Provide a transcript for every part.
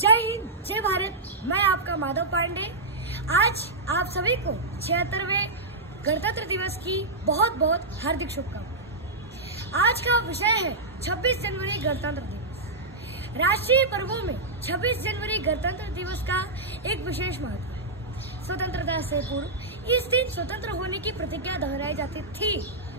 जय हिंद, जय भारत। मैं आपका माधव पांडे। आज आप सभी को 76वें गणतंत्र दिवस की बहुत बहुत हार्दिक शुभकामनाएं। आज का विषय है 26 जनवरी गणतंत्र दिवस। राष्ट्रीय पर्वों में 26 जनवरी गणतंत्र दिवस का एक विशेष महत्व है। स्वतंत्रता से पूर्व इस दिन स्वतंत्र होने की प्रतिज्ञा दोहराई जाती थी,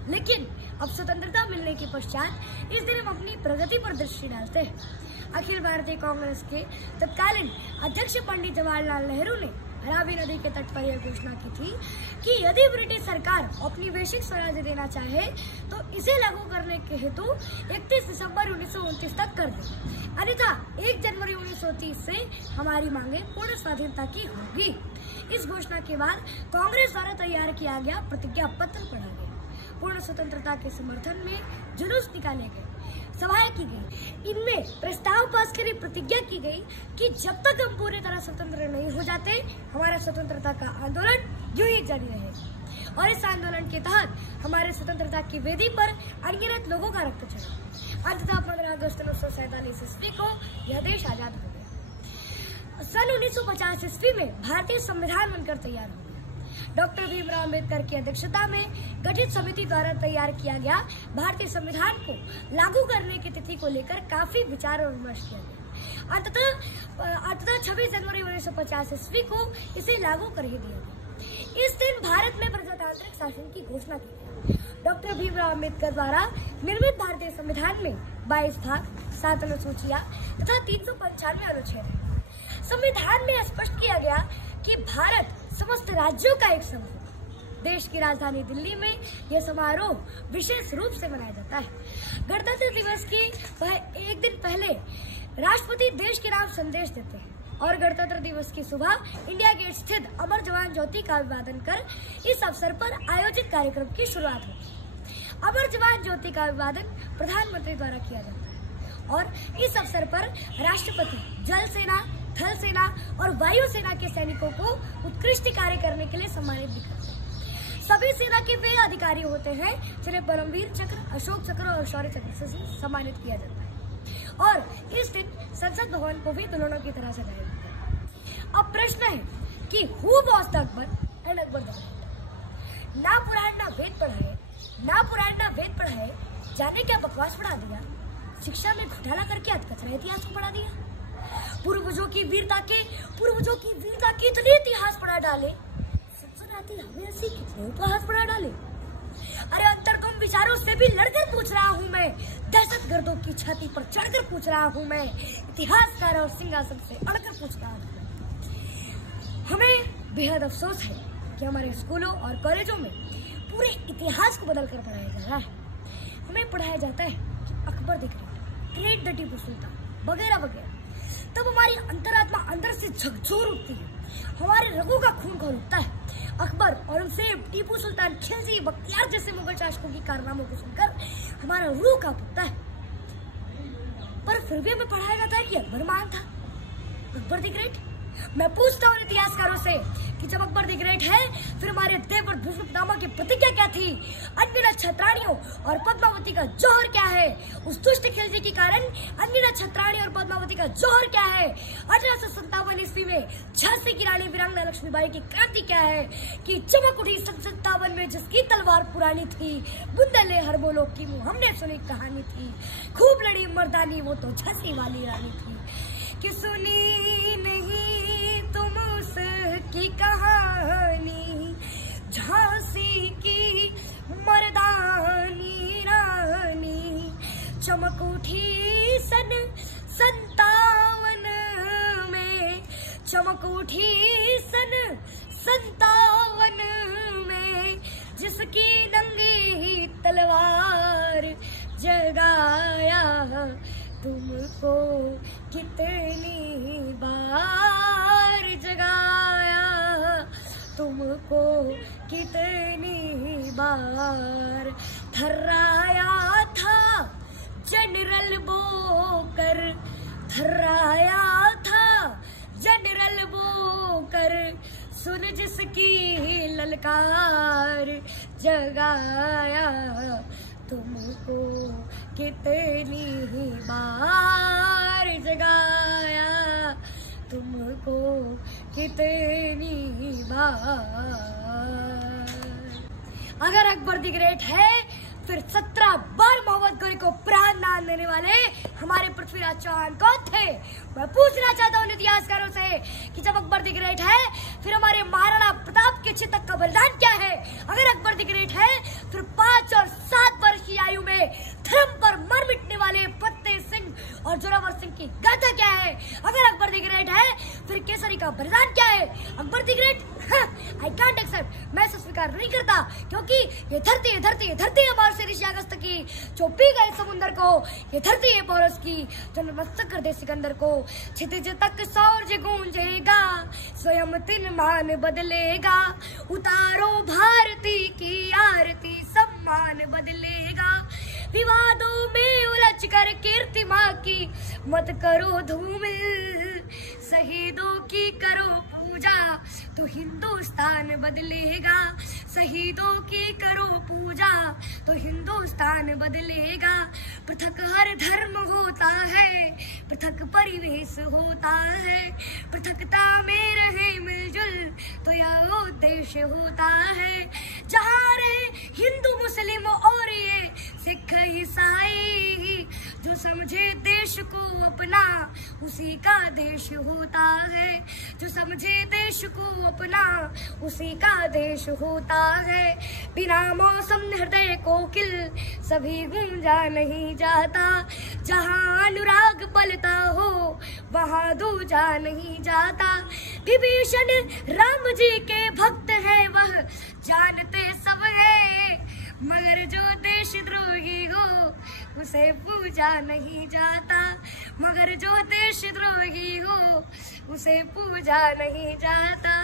लेकिन अब स्वतंत्रता मिलने के पश्चात इस दिन हम अपनी प्रगति पर दृष्टि डालते हैं। अखिल भारतीय कांग्रेस के तत्कालीन अध्यक्ष पंडित जवाहरलाल नेहरू ने रावी नदी के तट पर यह घोषणा की थी कि यदि ब्रिटिश सरकार अपनी वैश्विक स्वराज्य देना चाहे तो इसे लागू करने के हेतु 31 दिसंबर 1929 तक कर दे, अन्यथा 1 जनवरी 1930 से हमारी मांगे पूर्ण स्वाधीनता की होगी। इस घोषणा के बाद कांग्रेस द्वारा तैयार किया गया प्रतिज्ञा पत्र पढ़ा गया। पूर्ण स्वतंत्रता के समर्थन में जुलूस निकाले गए, सभाएं की गई। इनमें प्रस्ताव पास करी प्रतिज्ञा की गई कि जब तक हम पूरी तरह स्वतंत्र नहीं हो जाते, हमारा स्वतंत्रता का आंदोलन यूं ही जारी रहेगा। और इस आंदोलन के तहत हमारे स्वतंत्रता की वेदी पर अनगिनत लोगों का रक्त चढ़ा। अंततः 15 अगस्त 1947 ईस्वी को यह देश आजाद हो गया। सन 1950 ईस्वी में भारतीय संविधान बनकर तैयार हो गया। डॉक्टर भीमराव अम्बेडकर की अध्यक्षता में गठित समिति द्वारा तैयार किया गया भारतीय संविधान को लागू करने की तिथि को लेकर काफी विचार और विमर्श किया गया। अंततः 26 जनवरी 1950 ईस्वी को इसे लागू कर ही दिया गया। इस दिन भारत में प्रजातांत्रिक शासन की घोषणा की गई। डॉक्टर भीमराव अम्बेडकर द्वारा निर्मित भारतीय संविधान में 22 भाग, 7 अनुसूचियां तथा 395 अनुच्छेद है। संविधान में स्पष्ट किया गया कि भारत समस्त राज्यों का एक संघ है। देश की राजधानी दिल्ली में यह समारोह विशेष रूप से मनाया जाता है। गणतंत्र दिवस के एक दिन पहले राष्ट्रपति देश के नाम संदेश देते हैं और गणतंत्र दिवस की सुबह इंडिया गेट स्थित अमर जवान ज्योति का अभिवादन कर इस अवसर पर आयोजित कार्यक्रम की शुरुआत होती है। अमर जवान ज्योति का अभिवादन प्रधानमंत्री द्वारा किया जाता है और इस अवसर पर राष्ट्रपति जल सेना, थल सेना और वायु सेना के सैनिकों को उत्कृष्ट कार्य करने के लिए सम्मानित भी करते हैं। सभी सेना के वे अधिकारी होते हैं जिन्हें परमवीर चक्र, अशोक चक्र और शौर्य चक्र से सम्मानित किया जाता है और इस दिन संसद भवन को भी दुल्हनों की तरह सजाया जाता है। अब प्रश्न है कि who was the Akbar and Akbar the great? ना पुराण ना वेद पढ़ाए, ना पुराण ना वेद पढ़ाए, जाने क्या बकवास पढ़ा दिया। शिक्षा में घोटाला करके अधकचरा इतिहास को पढ़ा दिया। पूर्वजों की वीरता के इतने इतिहास पढ़ा डाले, सनसनाती हमें ऐसी कितने उपहास पढ़ा डाले। अरे अंतर्गम विचारों से भी लड़कर पूछ रहा हूँ मैं, दहशतगर्दों की छाती पर चढ़कर पूछ रहा हूँ मैं, इतिहासकार और सिंहासन से अड़कर पूछ रहा हूँ। हमें बेहद अफसोस है कि हमारे स्कूलों और कॉलेजों में पूरे इतिहास को बदलकर पढ़ाया जा रहा है। हमें पढ़ाया जाता है कि Akbar the great the Tipu Sultan वगैरह वगैरह। तब हमारी अंतरात्मा अंदर से झकझोर उठती है, हमारे रगों का खून खौल उठता है। अकबर, औरंगजेब, टीपू सुल्तान, खिलजी, बख्तियार जैसे मुगल शासकों की कारनामों को सुनकर हमारा रूह कांप उठता है। पर फिर भी हमें पढ़ाया जाता है कि अकबर महान था, अकबर द ग्रेट। मैं पूछता हूँ इतिहासकारों से कि जब अकबर द ग्रेट है, फिर हमारे देवव्रत भीष्म पितामह की प्रतिज्ञा क्या थी? अनगिनत छत्राणियों और पद्मावती का जौहर क्या है? उस दुष्ट खिलजी के कारण अनगिनत छत्राणी और पद्मावती का जौहर क्या है? 1857 ईस्वी में झांसी की रानी वीरांगना लक्ष्मीबाई की क्रांति क्या है कि चमक उठी 57 में जिसकी तलवार पुरानी थी, बुंदले हर बोलो की मुंह हमने सुनी कहानी थी, खूब लड़ी मर्दानी वो तो झांसी वाली रानी थी कि सुनी नहीं तुम उसकी कहानी, झांसी की मर्दानी रानी, चमक उठी सन 57 में, चमक उठी सन 57 में, जिसकी नंगी तलवार जगाया तुमको कितनी बार जगाया, तुमको कितनी बार थर्राया था जनरल बोकर, थर्राया था जनरल बोकर, सुन जिसकी ललकार जगाया तुमको कितनी बार जगाया कितनी बार। अगर अकबर द ग्रेट है, फिर 17 बार मोहम्मद गौरी को प्राण दान देने वाले हमारे पृथ्वीराज चौहान कौन थे? मैं पूछना चाहता हूँ इतिहासकारों से कि जब अकबर द ग्रेट है, फिर हमारे महाराणा प्रताप के चितक का बलिदान क्या है? अगर अकबर द ग्रेट है, फिर 5 और 7 वर्ष की आयु में धर्म पर मर मिटने वाले फतेह सिंह और जोरावर सिंह की गाथा क्या है? अगर अकबर द ग्रेट है, फिर केसरी का बलिदान क्या है? Akbar the great, I can't accept, मैं इसे स्वीकार नहीं करता, क्योंकि ये धरती हमारे से ऋषि अगस्त की जो पी गए समुद्र को, ये धरती है पोरस की जो नतमस्तक कर दे सिकंदर को। क्षितिज तक सूरज गूंजेगा, स्वयं तीन मान बदलेगा, उतारो भारती की आरती, सम्मान बदलेगा। विवादों में उलझ कर कीर्ति माँ की मत करो धूमिल, शहीदों की करो पूजा तो हिंदुस्तान बदलेगा। शहीदों की करो पूजा तो हिंदुस्तान बदलेगा। पृथक हर धर्म होता है, पृथक परिवेश होता है, पृथकता में रहे मिलजुल तो यह उद्देश्य होता है। जहाँ रहे हिंदू मुस्लिम और ये सिख ईसाई, जो समझे देश को अपना उसी का देश होता है। जो समझे देश को अपना उसी का देश होता है। बिना मौसम हृदय कोकिल सभी गूंजा नहीं जाता, जहाँ अनुराग पलता हो वहाँ दूजा नहीं जाता। विभीषण राम जी के भक्त है, वह जानते सब है, मगर जो देशद्रोही हो उसे पूजा नहीं जाता, मगर जो देशद्रोही हो उसे पूजा नहीं जाता।